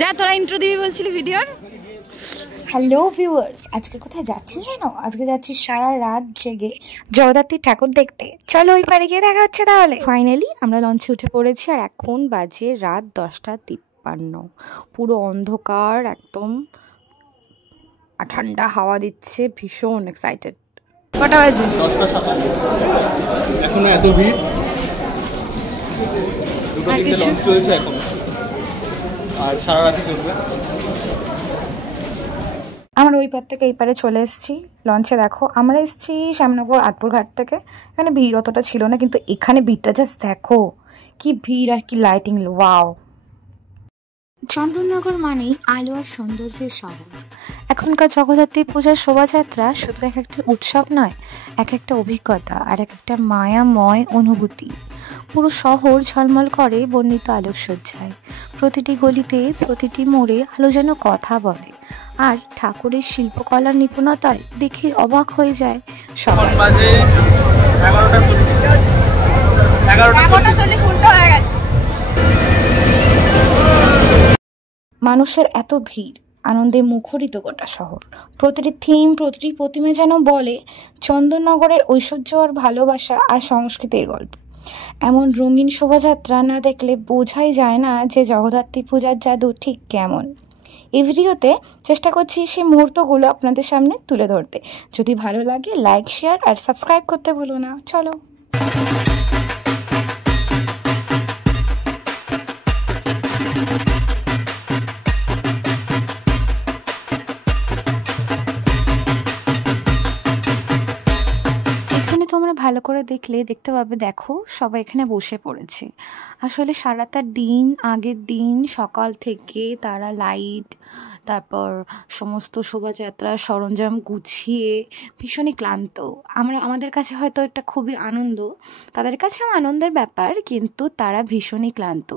যা তোরা ইন্ট্রো দিবি বলছিলি ভিডিওর। হ্যালো ভিউয়ার্স, আজকে কোথায় যাচ্ছি জানো? আজকে যাচ্ছি সারা রাত জেগে জগদ্ধাত্রী ঠাকুর দেখতে। চলো ওই পারে গিয়ে দেখা হচ্ছে তাহলে। ফাইনালি আমরা লঞ্চে উঠে পড়েছি আর এখন বাজে রাত 10:53। পুরো অন্ধকার, একদম ঠান্ডা হাওয়া দিচ্ছে, ভীষণ এক্সাইটেড। কটা বাজে? 10:57। এখনো এত ভিড়, দুটো তিনটে লঞ্চ চলছে এখন, আর সারা রাতে চলবে। আমরা ওই পার থেকে এই পারে চলে এসেছি লঞ্চে। দেখো আমরা এসেছি শ্যামনগর আতপুর ঘাট থেকে। এখানে ভিড় অতটা ছিল না, কিন্তু এখানে ভিড়টা জাস্ট দেখো, কি ভিড় আর কি লাইটিং, ওয়াও। চন্দননগর মানেই আলো আর সৌন্দর্যের শহর। এখনকার জগদ্ধাত্রী পূজার শোভাযাত্রা শুধু এক একটা উৎসব নয়, এক একটা অভিজ্ঞতা আর এক একটা মায়াময় অনুভূতি। পুরো শহর ঝলমল করে বর্ণিত আলোকসজ্জায়। প্রতিটি গলিতে, প্রতিটি মোড়ে আলো যেন কথা বলে। আর ঠাকুরের শিল্পকলার নিপুণতায় দেখে অবাক হয়ে যায় সবাই। বাজে 11:40 উল্টো হয়ে গেছে। মানুষের এত ভিড়, আনন্দে মুখরিত গোটা শহর। প্রতিটি থিম, প্রতিটি প্রতিমা যেন বলে চন্দননগরের ঐশ্বর্য আর ভালোবাসা আর সংস্কৃতির গল্প। এমন রঙিন শোভাযাত্রা না দেখলে বোঝাই যায় না যে জগদ্ধাত্রী পূজার জাদু ঠিক কেমন। এই ভিডিওতে চেষ্টা করছি সেই মুহূর্তগুলো আপনাদের সামনে তুলে ধরতে। যদি ভালো লাগে লাইক, শেয়ার আর সাবস্ক্রাইব করতে ভুলো না। চলো। তোমরা ভালো করে দেখলে দেখতে পাবে, দেখো সবাই এখানে বসে পড়েছে। আসলে সারাটা দিন, আগের দিন সকাল থেকে তারা লাইট, তারপর সমস্ত শোভাযাত্রার সরঞ্জাম গুছিয়ে ভীষণই ক্লান্ত। আমাদের কাছে হয়তো এটা খুবই আনন্দ, তাদের কাছেও আনন্দের ব্যাপার, কিন্তু তারা ভীষণই ক্লান্ত।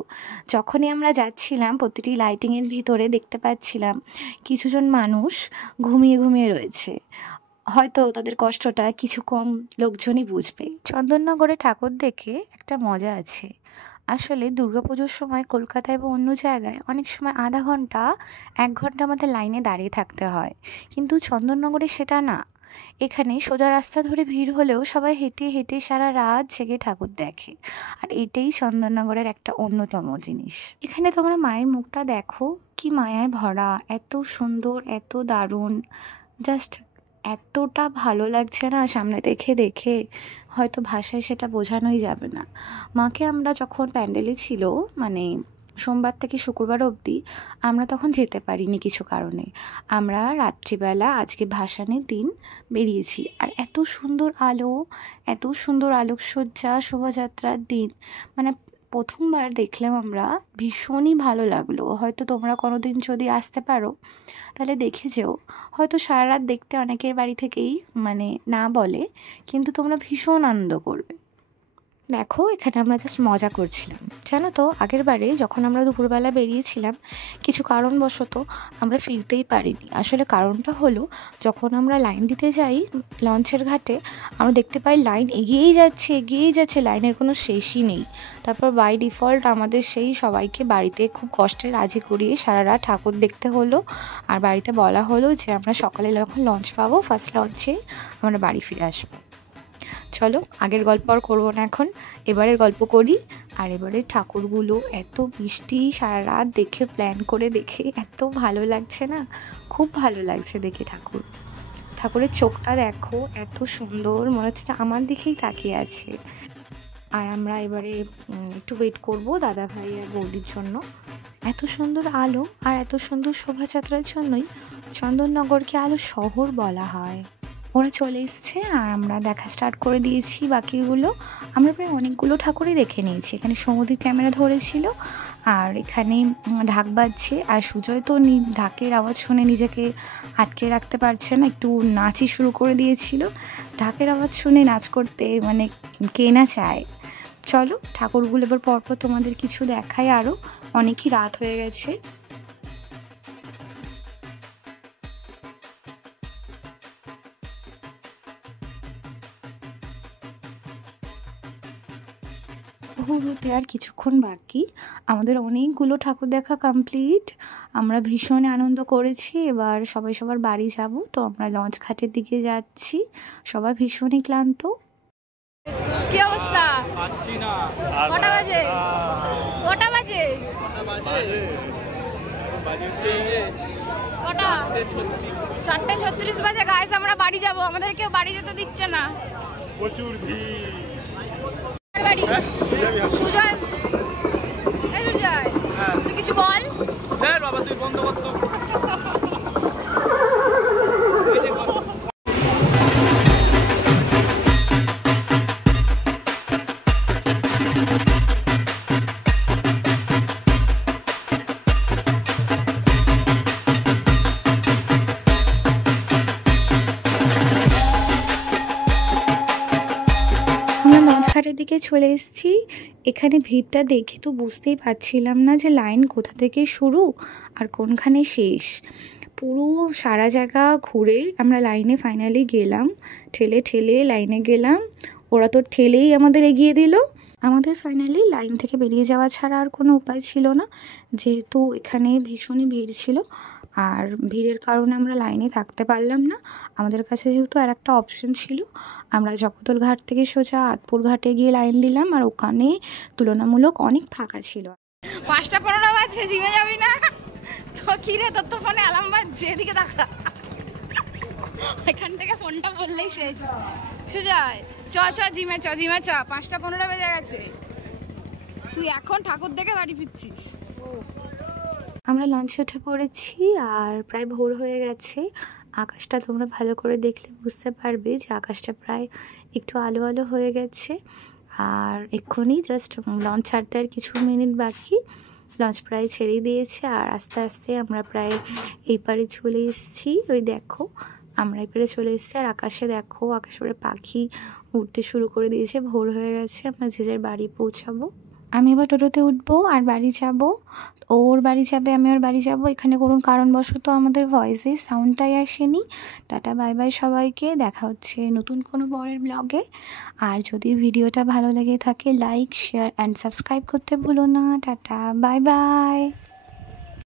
যখনই আমরা যাচ্ছিলাম প্রতিটি লাইটিংয়ের ভিতরে দেখতে পাচ্ছিলাম কিছুজন মানুষ ঘুমিয়ে ঘুমিয়ে রয়েছে। হয়তো তাদের কষ্টটা কিছু কম লোকজনই বুঝবে। চন্দননগরে ঠাকুর দেখে একটা মজা আছে। আসলে দুর্গাপুজোর সময় কলকাতায় বা অন্য জায়গায় অনেক সময় আধা ঘন্টা 1 ঘন্টা আমাদের লাইনে দাঁড়িয়ে থাকতে হয়, কিন্তু চন্দননগরে সেটা না। এখানে সোজা রাস্তা ধরে ভিড় হলেও সবাই হেঁটে হেঁটে সারা রাত জেগে ঠাকুর দেখে। আর এটাই চন্দননগরের একটা অন্যতম জিনিস। এখানে তোমরা মায়ের মুখটা দেখো, কি মায়ায় ভরা, এত সুন্দর, এত দারুণ, জাস্ট এতটা ভালো লাগছে না সামনে দেখে হয়তো ভাষায় সেটা বোঝানোই যাবে না। মাকে আমরা যখন প্যান্ডেলে ছিল, মানে সোমবার থেকে শুক্রবার অবধি, আমরা তখন যেতে পারিনি কিছু কারণে। আমরা রাত্রিবেলা আজকে ভাসানের দিন বেরিয়েছি, আর এত সুন্দর আলো, এত সুন্দর আলোকসজ্জা, শোভাযাত্রার দিন, মানে প্রথমবার দেখলাম আমরা, ভীষণই ভালো লাগলো। হয়তো তোমরা কোনোদিন যদি আসতে পারো তাহলে দেখে যেও। হয়তো সারা রাত দেখতে অনেকের বাড়ি থেকেই মানে না বলে, কিন্তু তোমরা ভীষণ আনন্দ করবে। দেখো এখানে আমরা জাস্ট মজা করছিলাম, জানো তো। আগের বারে যখন আমরা দুপুরবেলা বেরিয়েছিলাম, কিছু কারণবশত আমরা ফিরতেই পারিনি। আসলে কারণটা হলো, যখন আমরা লাইন দিতে যাই লঞ্চের ঘাটে, আমরা দেখতে পাই লাইন এগিয়েই যাচ্ছে, লাইনের কোনো শেষই নেই। তারপর বাই ডিফল্ট আমাদের সেই সবাইকে বাড়িতে খুব কষ্টে রাজি করিয়ে সারা রাত ঠাকুর দেখতে হলো। আর বাড়িতে বলা হলো যে আমরা সকালে যখন লঞ্চ পাবো, ফার্স্ট লঞ্চে আমরা বাড়ি ফিরে আসবো। চলো আগের গল্প আর করবো না, এখন এবারের গল্প করি। আর এবারের ঠাকুরগুলো এত মিষ্টি, সারা রাত দেখে প্ল্যান করে দেখে এত ভালো লাগছে না, খুব ভালো লাগছে দেখে। ঠাকুরের চোখটা দেখো, এত সুন্দর, মনে হচ্ছে আমার দিকেই তাকিয়ে আছে। আর আমরা এবারে একটু ওয়েট করব দাদা ভাই আর বৌদির জন্য। এত সুন্দর আলো আর এত সুন্দর শোভাযাত্রার জন্যই চন্দননগরকে আলো শহর বলা হয়। ওরা চলে এসছে আর আমরা দেখা স্টার্ট করে দিয়েছি বাকিগুলো। আমরা প্রায় অনেকগুলো ঠাকুরই দেখে নিয়েছি। এখানে সমুদ্রের ক্যামেরা ধরেছিল, আর এখানে ঢাক বাজছে। আর সুজয় তো ঢাকের আওয়াজ শুনে নিজেকে আটকে রাখতে পারছে না, একটু নাচই শুরু করে দিয়েছিল। ঢাকের আওয়াজ শুনে নাচ করতে মানে কে না চায়। চলো ঠাকুরগুলো এবার পরপর তোমাদের কিছু দেখাই, আরও অনেকই রাত হয়ে গেছে। ভোর হতে আর কিছুক্ষণ বাকি। আমাদের অনেকগুলো ঠাকুর দেখা কমপ্লিট। আমরা ভীষণ আনন্দ করেছি। এবার সবাই সবার বাড়ি যাব। তো আমরা লঞ্চ ঘাটের দিকে যাচ্ছি। সবাই ভীষণই ক্লান্ত। কি অবস্থা? পাচ্ছি না। কটা বাজে? কটা বাজে? কটা? 4:36 বাজে গাইস, আমরা বাড়ি যাব। আমাদের কেউ বাড়ি যেতে দিচ্ছে না। প্রচুর ভিড়। গাড়ি সুজয়, এই সুজয়, তুই কিছু বল। বাবা তুই বন্ধ করতো। আমরা লঞ্চ ঘাটের দিকে চলে এসেছি। এখানে ভিড়টা দেখে তো বুঝতেই পারছিলাম না যে লাইন কোথা থেকে শুরু আর কোনখানে শেষ। পুরো সারা জায়গা ঘুরে আমরা লাইনে ফাইনালি গেলাম। ঠেলে ঠেলে লাইনে গেলাম। ওরা তো ঠেলেই আমাদের এগিয়ে দিল। আমাদের ফাইনালি লাইন থেকে বেরিয়ে যাওয়া ছাড়া আর কোনো উপায় ছিল না, যেহেতু এখানে ভীষণই ভিড় ছিল। আর ভিড়ের কারণে আমরা লাইনে থাকতে পারলাম না। আমাদের কাছে যেহেতু আর একটা অপশন ছিল, আমরা জগদ্দল ঘাট থেকে সোজা আটপুর ঘাটে গিয়ে লাইন দিলাম। আর ওখানে তুলনামূলক অনেক ফাঁকা ছিল। 5:15 বাজে, জিমে যাবি না? তো কি রে, তোর তো ফোনে অ্যালার্ম বাজছে, এদিকে দেখা। এখান থেকে ফোনটা বললেই শেষ। সুজয় চ চ জিমে চ, জিমে চ, 5:15 বেজে গেছে। তুই এখন ঠাকুর দেখে বাড়ি ফিরছিস। আমরা লঞ্চে উঠে পড়েছি আর প্রায় ভোর হয়ে গেছে। আকাশটা তোমরা ভালো করে দেখলে বুঝতে পারবে যে আকাশটা প্রায় একটু আলো আলো হয়ে গেছে। আর এক্ষুনি জাস্ট লঞ্চ ছাড়তে আর কিছু মিনিট বাকি। লঞ্চ প্রায় ছেড়েই দিয়েছে আর আস্তে আস্তে আমরা প্রায় এই পারে চলে এসেছি। ওই দেখো আমরা এই পারে চলে এসেছি। আর আকাশে দেখো, আকাশে পরে পাখি উঠতে শুরু করে দিয়েছে। ভোর হয়ে গেছে, আমরা যে যার বাড়ি পৌঁছাবো। আমি এবার টোটোতে উঠবো আর বাড়ি যাব। ওর বাড়ি যাবে, আমি ওর বাড়ি যাব। এখানে কোনো কারণবশত আমাদের ভয়েসে সাউন্ডটাই আসেনি। টাটা বাই বাই সবাইকে। দেখা হচ্ছে নতুন কোনো পরের ব্লগে। আর যদি ভিডিওটা ভালো লেগে থাকে লাইক, শেয়ার অ্যান্ড সাবস্ক্রাইব করতে ভুলো না। Tata bye bye.